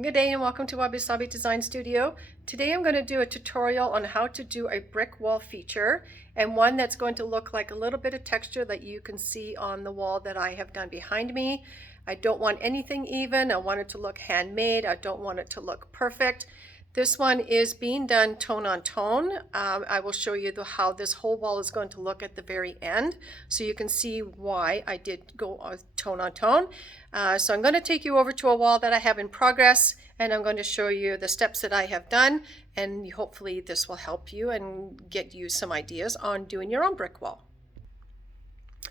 Good day and welcome to Wabi Sabi Design Studio. Today I'm going to do a tutorial on how to do a brick wall feature, and one that's going to look like a little bit of texture that you can see on the wall that I have done behind me. I don't want anything even. I want it to look handmade. I don't want it to look perfect. This one is being done tone on tone. I will show you how this whole wall is going to look at the very end, so you can see why I did go tone on tone. So I'm going to take you over to a wall that I have in progress, and I'm going to show you the steps that I have done, and hopefully this will help you and get you some ideas on doing your own brick wall.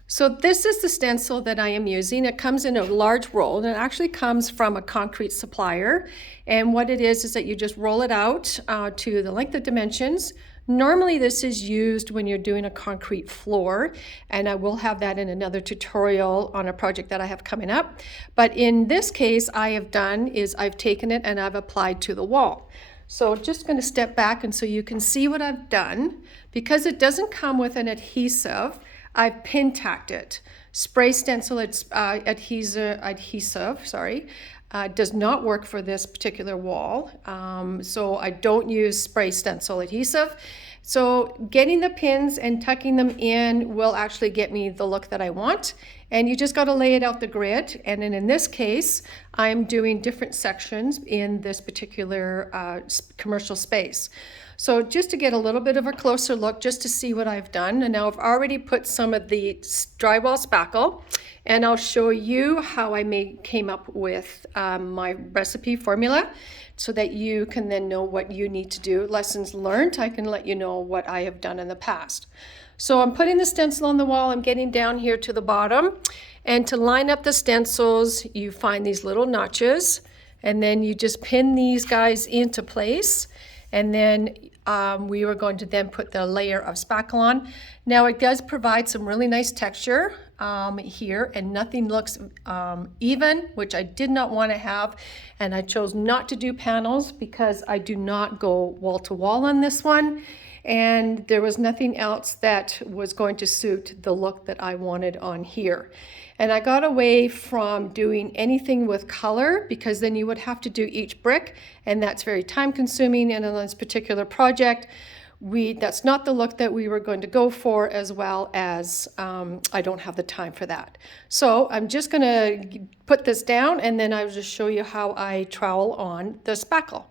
So this is the stencil that I am using. It comes in a large roll, and it actually comes from a concrete supplier. And what it is that you just roll it out to the length of dimensions. Normally this is used when you're doing a concrete floor, and I will have that in another tutorial on a project that I have coming up. But in this case, I've taken it and I've applied to the wall. So just going to step back and so you can see what I've done. Because it doesn't come with an adhesive, I've pin tacked it. Spray stencil adhesive does not work for this particular wall. So I don't use spray stencil adhesive. So getting the pins and tucking them in will actually get me the look that I want. And you just got to lay it out the grid. And then in this case, I'm doing different sections in this particular commercial space. So just to get a little bit of a closer look, just to see what I've done. And now I've already put some of the drywall spackle, and I'll show you how I came up with my recipe formula so that you can then know what you need to do. Lessons learned, I can let you know what I have done in the past. So I'm putting the stencil on the wall. I'm getting down here to the bottom. And to line up the stencils, you find these little notches, and then you just pin these guys into place. And then we were going to then put the layer of spackle on. Now it does provide some really nice texture here, and nothing looks even, which I did not want to have. And I chose not to do panels because I do not go wall to wall on this one. And there was nothing else that was going to suit the look that I wanted on here. And I got away from doing anything with color because then you would have to do each brick, and that's very time consuming. And on this particular project, that's not the look that we were going to go for, as well as I don't have the time for that. So I'm just going to put this down, and then I'll just show you how I trowel on the spackle.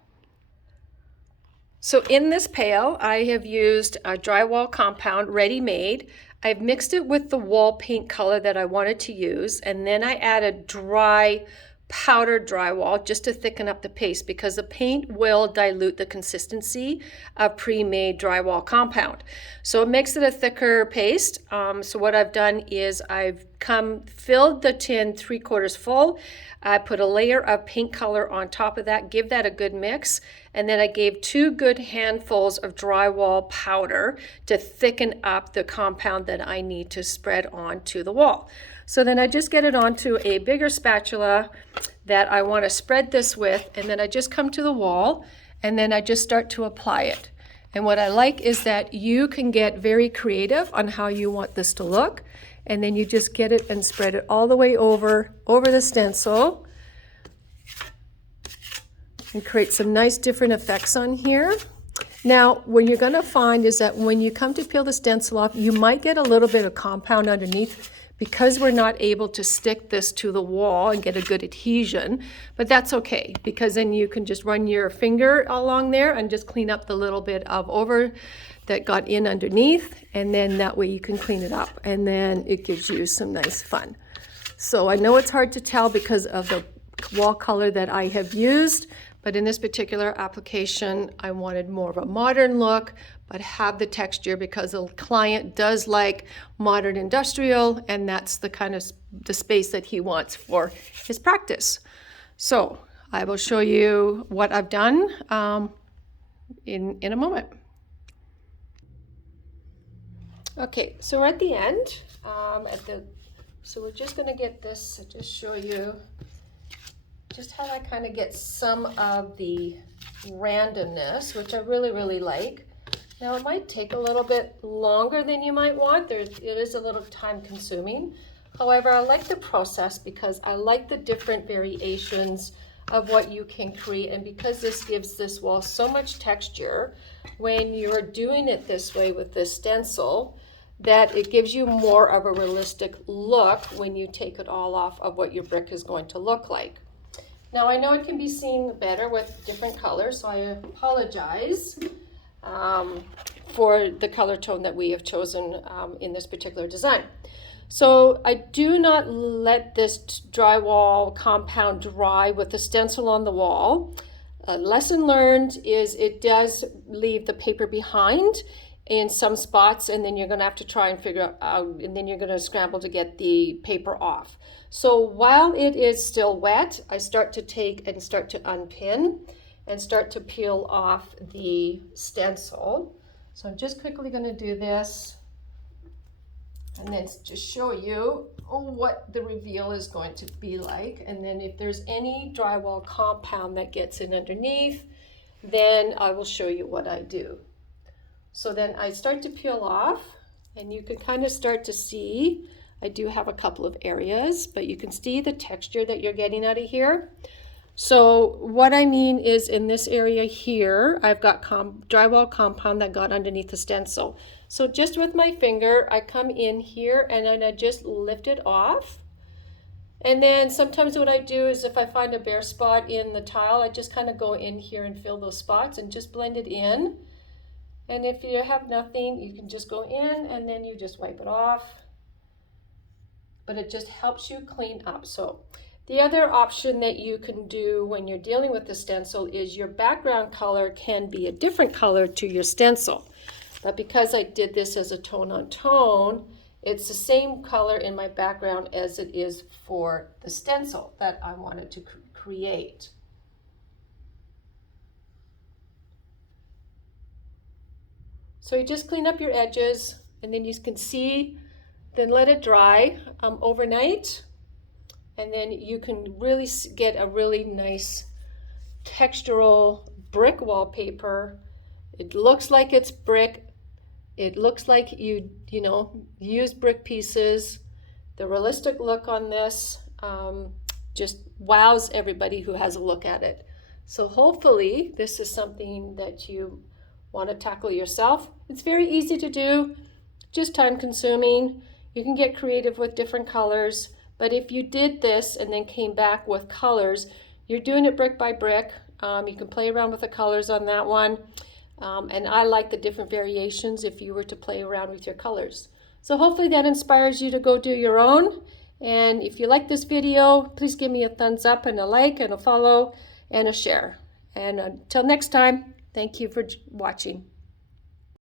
So in this pail, I have used a drywall compound ready-made. I've mixed it with the wall paint color that I wanted to use, and then I added dry powdered drywall just to thicken up the paste, because the paint will dilute the consistency of pre-made drywall compound. So it makes it a thicker paste. So what I've done is I've filled the tin 3/4 full. I put a layer of paint color on top of that, give that a good mix, and then I gave 2 good handfuls of drywall powder to thicken up the compound that I need to spread onto the wall. So then I just get it onto a bigger spatula that I want to spread this with, and then I just come to the wall, and then I just start to apply it. And what I like is that you can get very creative on how you want this to look, and then you just get it and spread it all the way over the stencil and create some nice different effects on here. Now, what you're going to find is that when you come to peel the stencil off, you might get a little bit of compound underneath, because we're not able to stick this to the wall and get a good adhesion. But that's okay, because then you can just run your finger along there and just clean up the little bit of over that got in underneath, and then that way you can clean it up, and then it gives you some nice fun. So I know it's hard to tell because of the wall color that I have used, but in this particular application, I wanted more of a modern look, but have the texture, because the client does like modern industrial, and that's the kind of the space that he wants for his practice. So I will show you what I've done in a moment. Okay, so we're at the end. So we're just going to get this, just show you just how I kind of get some of the randomness, which I really, really like. Now it might take a little bit longer than you might want. It is a little time consuming. However, I like the process because I like the different variations of what you can create. And because this gives this wall so much texture, when you're doing it this way with this stencil, that it gives you more of a realistic look when you take it all off of what your brick is going to look like. Now I know it can be seen better with different colors, so I apologize for the color tone that we have chosen in this particular design. So I do not let this drywall compound dry with the stencil on the wall. Lesson learned is it does leave the paper behind in some spots, and then you're going to have to try and figure out, and then you're going to scramble to get the paper off. So while it is still wet, I start to take and start to unpin and start to peel off the stencil. So I'm just quickly going to do this and then just show you what the reveal is going to be like. And then if there's any drywall compound that gets in underneath, then I will show you what I do. So then I start to peel off, and you can kind of start to see, I do have a couple of areas, but you can see the texture that you're getting out of here. So what I mean is in this area here, I've got drywall compound that got underneath the stencil. So just with my finger, I come in here and then I just lift it off. And then sometimes what I do is if I find a bare spot in the tile, I just kind of go in here and fill those spots and just blend it in. And if you have nothing, you can just go in and then you just wipe it off. But it just helps you clean up. So the other option that you can do when you're dealing with the stencil is your background color can be a different color to your stencil. But because I did this as a tone on tone, it's the same color in my background as it is for the stencil that I wanted to create. So you just clean up your edges, and then you can see, then let it dry overnight, and then you can really get a really nice textural brick wallpaper. It looks like it's brick. It looks like you used brick pieces. The realistic look on this just wows everybody who has a look at it. So hopefully this is something that you want to tackle yourself. It's very easy to do, just time consuming. You can get creative with different colors, but if you did this and then came back with colors, you're doing it brick by brick. You can play around with the colors on that one. And I like the different variations if you were to play around with your colors. So hopefully that inspires you to go do your own. And if you like this video, please give me a thumbs up and a like and a follow and a share. And until next time, thank you for watching.